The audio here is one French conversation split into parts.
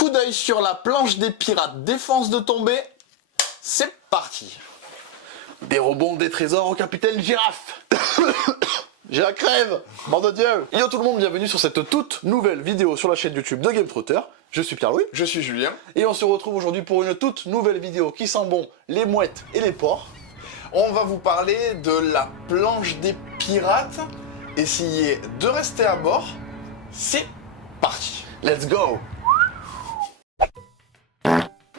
coup d'œil sur la planche des pirates, défense de tomber, c'est parti. Des rebonds, des trésors au capitaine Girafe. J'ai la crève, bande de Dieu. Yo tout le monde, bienvenue sur cette toute nouvelle vidéo sur la chaîne YouTube de Game Trotter. Je suis Pierre-Louis. Je suis Julien. Et on se retrouve aujourd'hui pour une toute nouvelle vidéo qui sent bon les mouettes et les porcs. On va vous parler de la planche des pirates. Essayez de rester à bord. C'est parti. Let's go.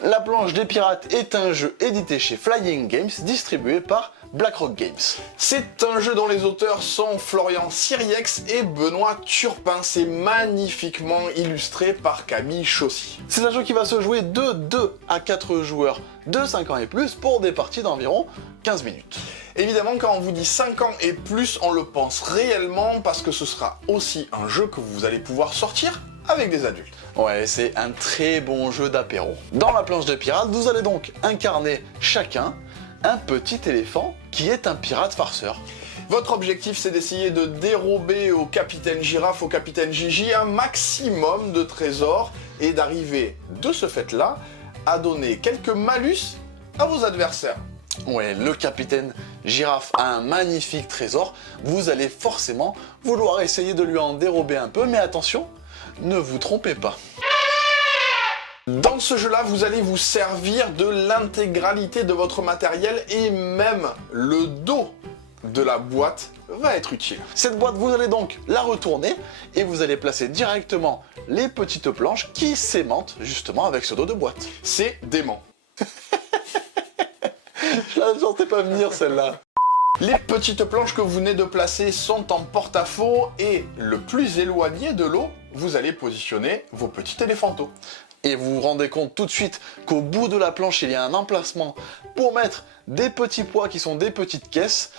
La planche des pirates est un jeu édité chez Flying Games, distribué par BlackRock Games. C'est un jeu dont les auteurs sont Florian Siriex et Benoît Turpin. C'est magnifiquement illustré par Camille Chaussy. C'est un jeu qui va se jouer de 2 à 4 joueurs de 5 ans et plus pour des parties d'environ 15 minutes. Évidemment, quand on vous dit 5 ans et plus, on le pense réellement parce que ce sera aussi un jeu que vous allez pouvoir sortir avec des adultes. Ouais, c'est un très bon jeu d'apéro. Dans la planche de pirate, vous allez donc incarner chacun un petit éléphant qui est un pirate farceur. Votre objectif, c'est d'essayer de dérober au capitaine Girafe, au capitaine Gigi, un maximum de trésors et d'arriver, de ce fait-là, à donner quelques malus à vos adversaires. Ouais, le capitaine Girafe a un magnifique trésor. Vous allez forcément vouloir essayer de lui en dérober un peu, mais attention, ne vous trompez pas. Dans ce jeu-là, vous allez vous servir de l'intégralité de votre matériel et même le dos de la boîte va être utile. Cette boîte, vous allez donc la retourner et vous allez placer directement les petites planches qui s'aimantent justement avec ce dos de boîte. C'est dément. Je la sentais pas venir celle-là. Les petites planches que vous venez de placer sont en porte-à-faux et le plus éloigné de l'eau, vous allez positionner vos petits éléphantos. Et vous vous rendez compte tout de suite qu'au bout de la planche, il y a un emplacement pour mettre des petits poids qui sont des petites caisses.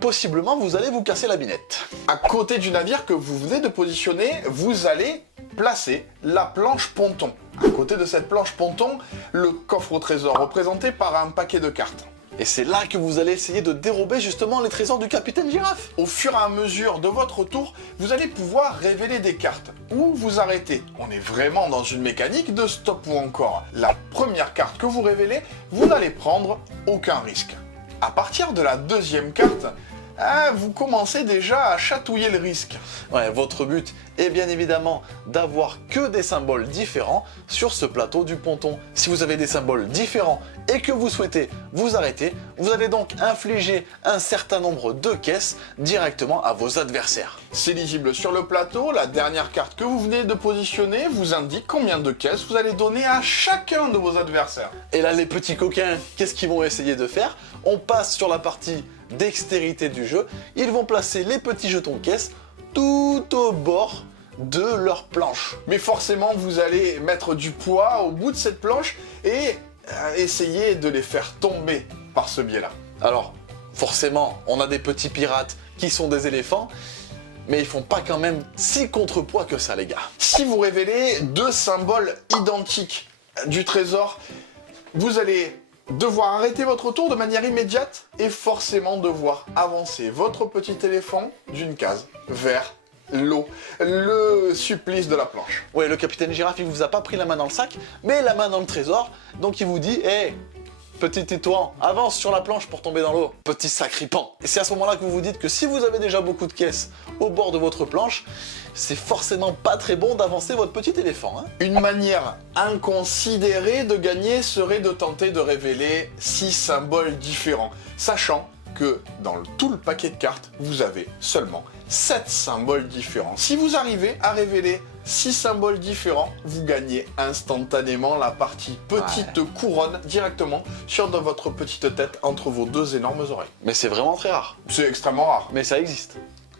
Possiblement, vous allez vous casser la binette. À côté du navire que vous venez de positionner, vous allez placer la planche ponton. À côté de cette planche ponton, le coffre au trésor représenté par un paquet de cartes. Et c'est là que vous allez essayer de dérober justement les trésors du capitaine Girafe. Au fur et à mesure de votre tour, vous allez pouvoir révéler des cartes ou vous arrêter. On est vraiment dans une mécanique de stop ou encore. La première carte que vous révélez, vous n'allez prendre aucun risque. À partir de la deuxième carte, vous commencez déjà à chatouiller le risque. Ouais, votre but est bien évidemment d'avoir que des symboles différents sur ce plateau du ponton. Si vous avez des symboles différents et que vous souhaitez vous arrêter, vous allez donc infliger un certain nombre de caisses directement à vos adversaires. C'est lisible sur le plateau, la dernière carte que vous venez de positionner vous indique combien de caisses vous allez donner à chacun de vos adversaires. Et là, les petits coquins, qu'est-ce qu'ils vont essayer de faire? On passe sur la partie dextérité du jeu. Ils vont placer les petits jetons caisses tout au bord de leur planche. Mais forcément, vous allez mettre du poids au bout de cette planche et essayer de les faire tomber par ce biais-là. Alors, forcément, on a des petits pirates qui sont des éléphants, mais ils font pas quand même si contrepoids que ça, les gars. Si vous révélez deux symboles identiques du trésor, vous allez devoir arrêter votre tour de manière immédiate et forcément devoir avancer votre petit éléphant d'une case vers l'eau. Le supplice de la planche. Ouais, le capitaine Girafe, il vous a pas pris la main dans le sac, mais la main dans le trésor, donc il vous dit, hé, petit étoile, avance sur la planche pour tomber dans l'eau. Petit sacripant. Et c'est à ce moment-là que vous vous dites que si vous avez déjà beaucoup de caisses au bord de votre planche, c'est forcément pas très bon d'avancer votre petit éléphant. Hein. Une manière inconsidérée de gagner serait de tenter de révéler 6 symboles différents, sachant que dans tout le paquet de cartes, vous avez seulement 7 symboles différents. Si vous arrivez à révéler 6 symboles différents, vous gagnez instantanément la partie petite couronne directement sur de votre petite tête entre vos deux énormes oreilles. Mais c'est vraiment très rare. C'est extrêmement rare. Mais ça existe.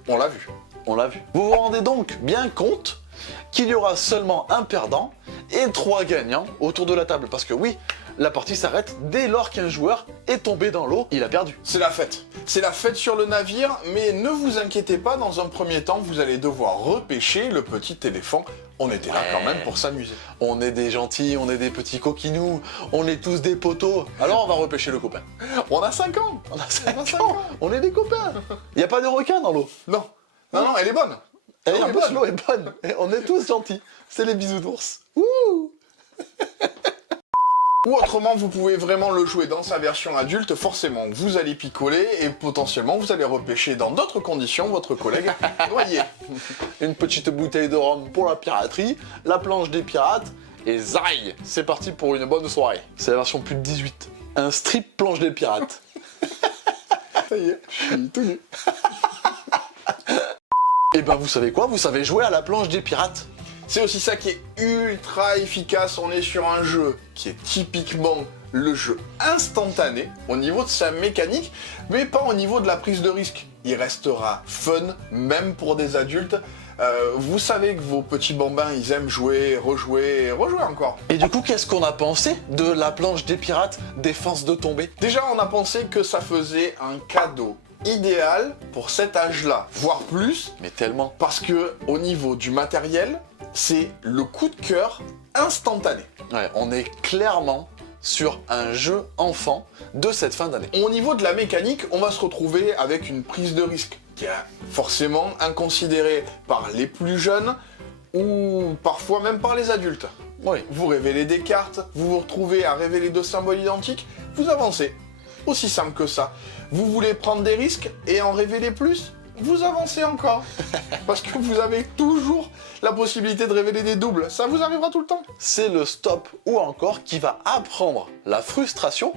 On l'a vu. On l'a vu. Vous vous rendez donc bien compte qu'il y aura seulement un perdant et 3 gagnants autour de la table. Parce que oui, la partie s'arrête dès lors qu'un joueur est tombé dans l'eau, il a perdu. C'est la fête. C'est la fête sur le navire, mais ne vous inquiétez pas, dans un premier temps, vous allez devoir repêcher le petit éléphant. On était là quand même pour s'amuser. On est des gentils, on est des petits coquinous, on est tous des poteaux. Alors on va repêcher le copain. On a 5 ans. On a 5 ans, on est des copains. Il n'y a pas de requin dans l'eau. Non. Non, elle est bonne. Et en plus l'eau est bonne. Et on est tous gentils. C'est les bisounours. Ouh. Ou autrement, vous pouvez vraiment le jouer dans sa version adulte, forcément vous allez picoler et potentiellement vous allez repêcher dans d'autres conditions votre collègue noyé. Une petite bouteille de rhum pour la piraterie, la planche des pirates, et zaï, c'est parti pour une bonne soirée. C'est la version plus de 18. Un strip planche des pirates. Ça y est, je suis tout nu. Et ben vous savez quoi? Vous savez jouer à la planche des pirates. C'est aussi ça qui est ultra efficace, on est sur un jeu qui est typiquement le jeu instantané au niveau de sa mécanique, mais pas au niveau de la prise de risque. Il restera fun, même pour des adultes. Vous savez que vos petits bambins, ils aiment jouer, rejouer et rejouer encore. Et du coup, qu'est-ce qu'on a pensé de la planche des pirates Défense de tomber? Déjà, on a pensé que ça faisait un cadeau idéal pour cet âge-là, voire plus, Mais tellement. parce que au niveau du matériel, c'est le coup de cœur instantané. Ouais, on est clairement sur un jeu enfant de cette fin d'année. Au niveau de la mécanique, on va se retrouver avec une prise de risque qui est forcément inconsidérée par les plus jeunes ou parfois même par les adultes. Oui. Vous révélez des cartes, vous vous retrouvez à révéler deux symboles identiques, vous avancez. Aussi simple que ça. Vous voulez prendre des risques et en révéler plus, vous avancez encore. Parce que vous avez toujours la possibilité de révéler des doubles. Ça vous arrivera tout le temps. C'est le stop ou encore qui va apprendre la frustration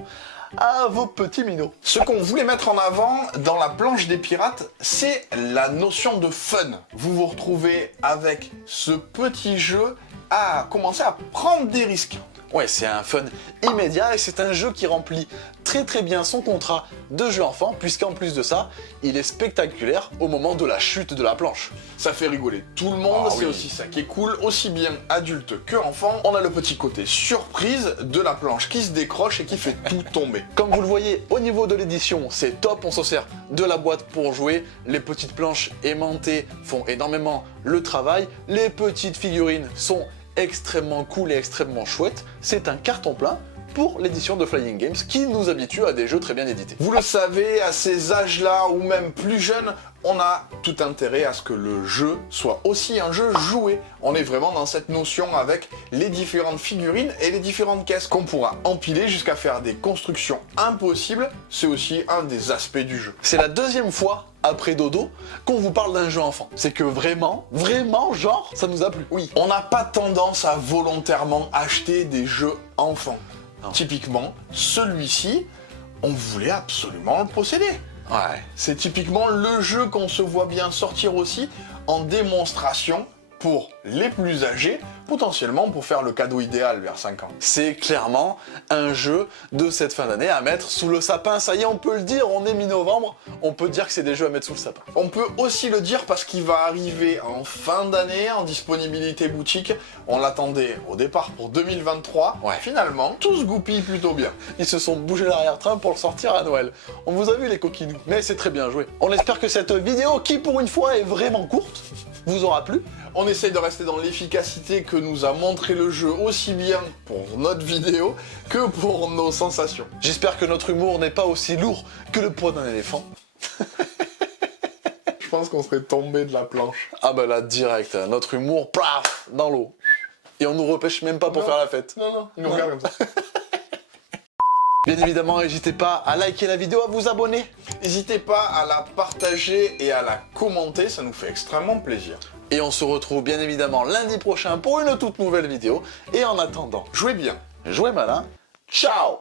à vos petits minots. Ce qu'on voulait mettre en avant dans la planche des pirates, c'est la notion de fun. Vous vous retrouvez avec ce petit jeu à commencer à prendre des risques. Ouais, c'est un fun immédiat et c'est un jeu qui remplit très bien son contrat de jeu enfant, puisqu'en plus de ça, il est spectaculaire au moment de la chute de la planche. Ça fait rigoler tout le monde, Ah c'est oui. aussi ça qui est cool, aussi bien adulte que enfant. On a le petit côté surprise de la planche qui se décroche et qui fait tout tomber. Comme vous le voyez, au niveau de l'édition, c'est top, on s'en sert de la boîte pour jouer, les petites planches aimantées font énormément le travail, les petites figurines sont extrêmement cool et extrêmement chouette. C'est un carton plein pour l'édition de Flying Games qui nous habitue à des jeux très bien édités. Vous le savez, à ces âges-là ou même plus jeunes, on a tout intérêt à ce que le jeu soit aussi un jeu joué. On est vraiment dans cette notion avec les différentes figurines et les différentes caisses qu'on pourra empiler jusqu'à faire des constructions impossibles. C'est aussi un des aspects du jeu. C'est la deuxième fois après Dodo qu'on vous parle d'un jeu enfant. C'est que vraiment, genre, ça nous a plu. Oui, on n'a pas tendance à volontairement acheter des jeux enfants. Non. Typiquement, celui-ci, on voulait absolument le posséder. Ouais. C'est typiquement le jeu qu'on se voit bien sortir aussi en démonstration pour les plus âgés, potentiellement pour faire le cadeau idéal vers 5 ans. C'est clairement un jeu de cette fin d'année à mettre sous le sapin. Ça y est, on peut le dire, on est mi-novembre, on peut dire que c'est des jeux à mettre sous le sapin. On peut aussi le dire parce qu'il va arriver en fin d'année en disponibilité boutique. On l'attendait au départ pour 2023. Ouais. Finalement, tout se goupille plutôt bien. Ils se sont bougés l'arrière-train pour le sortir à Noël. On vous a vu les coquinous, mais c'est très bien joué. On espère que cette vidéo, qui pour une fois est vraiment courte, vous aura plu. On essaye de rester dans l'efficacité que nous a montré le jeu, aussi bien pour notre vidéo que pour nos sensations. J'espère que notre humour n'est pas aussi lourd que le poids d'un éléphant. Je pense qu'on serait tombé de la planche. Ah bah là, direct, notre humour, plaf, dans l'eau. Et on nous repêche même pas pour Non. faire la fête. Non, il nous regarde comme ça. Bien évidemment, n'hésitez pas à liker la vidéo, à vous abonner. N'hésitez pas à la partager et à la commenter, ça nous fait extrêmement plaisir. Et on se retrouve bien évidemment lundi prochain pour une toute nouvelle vidéo. Et en attendant, Jouez bien. jouez malin. Ciao.